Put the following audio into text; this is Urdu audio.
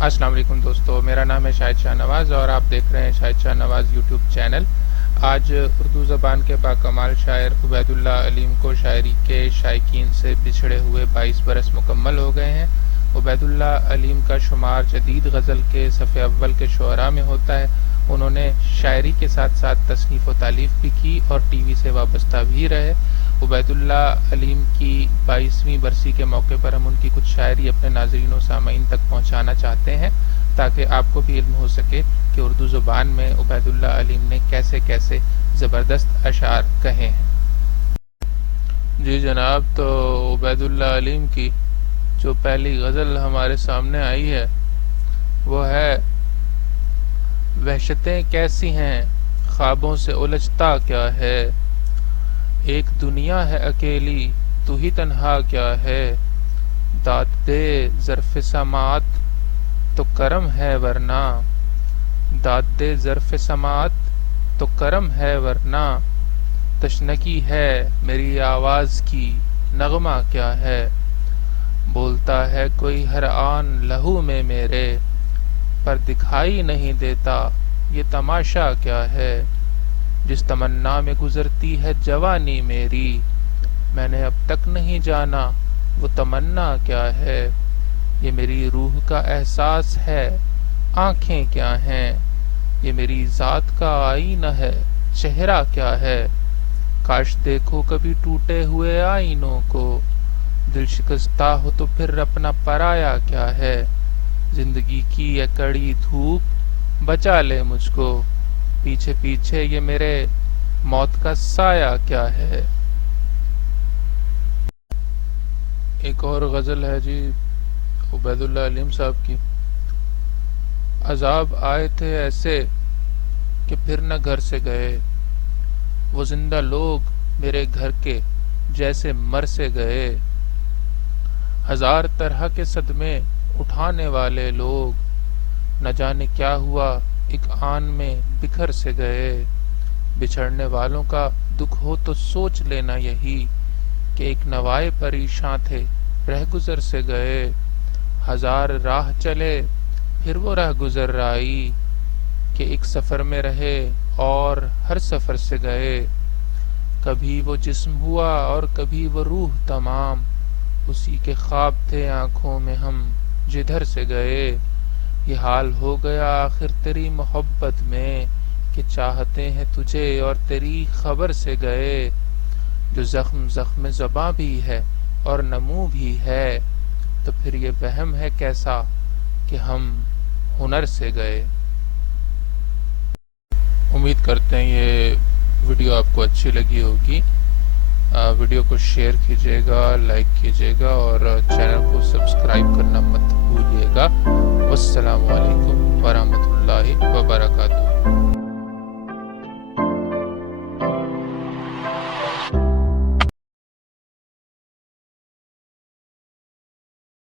السلام علیکم دوستو، میرا نام ہے شاہد شاہ نواز اور آپ دیکھ رہے ہیں شاہد شاہ نواز یوٹیوب چینل۔ آج اردو زبان کے باکمال شاعر عبید اللہ علیم کو شاعری کے شائقین سے بچھڑے ہوئے 22 برس مکمل ہو گئے ہیں۔ عبید اللہ علیم کا شمار جدید غزل کے صف اول کے شعراء میں ہوتا ہے۔ انہوں نے شاعری کے ساتھ ساتھ تصنیف و تالیف بھی کی اور ٹی وی سے وابستہ بھی رہے۔ عبید اللہ علیم کی 22ویں برسی کے موقع پر ہم ان کی کچھ شاعری اپنے ناظرین و سامعین تک پہنچانا چاہتے ہیں تاکہ آپ کو بھی علم ہو سکے کہ اردو زبان میں عبید اللہ علیم نے کیسے کیسے زبردست اشعار کہے ہیں۔ جی جناب، تو عبید اللہ علیم کی جو پہلی غزل ہمارے سامنے آئی ہے وہ ہے وحشتیں کیسی ہیں خوابوں سے الجھتا کیا ہے، ایک دنیا ہے اکیلی تو ہی تنہا کیا ہے، داد دے ظرف سماعت تو کرم ہے ورنہ، داد دے ظرف سماعت تو کرم ہے ورنہ، تشنگی ہے میری آواز کی نغمہ کیا ہے، بولتا ہے کوئی ہر آن لہو میں میرے، پر دکھائی نہیں دیتا یہ تماشا کیا ہے، جس تمنا میں گزرتی ہے جوانی میری، میں نے اب تک نہیں جانا وہ تمنا کیا ہے، یہ میری روح کا احساس ہے آنکھیں کیا ہیں، یہ میری ذات کا آئینہ ہے چہرہ کیا ہے، کاش دیکھو کبھی ٹوٹے ہوئے آئینوں کو، دل شکستہ ہو تو پھر اپنا پرایا کیا ہے، زندگی کی یہ کڑی دھوپ بچا لے مجھ کو، پیچھے پیچھے یہ میرے موت کا سایہ کیا ہے۔ ایک اور غزل ہے جی عبید اللہ علیم صاحب کی۔ عذاب آئے تھے ایسے کہ پھر نہ گھر سے گئے، وہ زندہ لوگ میرے گھر کے جیسے مر سے گئے، ہزار طرح کے صدمے اٹھانے والے لوگ، نہ جانے کیا ہوا ایک آن میں بکھر سے گئے، بچھڑنے والوں کا دکھ ہو تو سوچ لینا یہی کہ ایک نوائے پریشاں تھے رہ گزر سے گئے، ہزار راہ چلے پھر وہ رہ گزر آئی، کہ ایک سفر میں رہے اور ہر سفر سے گئے، کبھی وہ جسم ہوا اور کبھی وہ روح تمام، اسی کے خواب تھے آنکھوں میں ہم جدھر سے گئے، یہ حال ہو گیا آخر تیری محبت میں کہ چاہتے ہیں تجھے اور تیری خبر سے گئے، جو زخم زخم زباں بھی ہے اور نمو بھی ہے، تو پھر یہ وہم ہے کیسا کہ ہم ہنر سے گئے۔ امید کرتے ہیں یہ ویڈیو آپ کو اچھی لگی ہوگی۔ ویڈیو کو شیئر کیجیے گا، لائک کیجیے گا اور چینل کو سبسکرائب کرنا مت بھولیے گا۔ والسلام علیکم ورحمۃ اللہ وبرکاتہ۔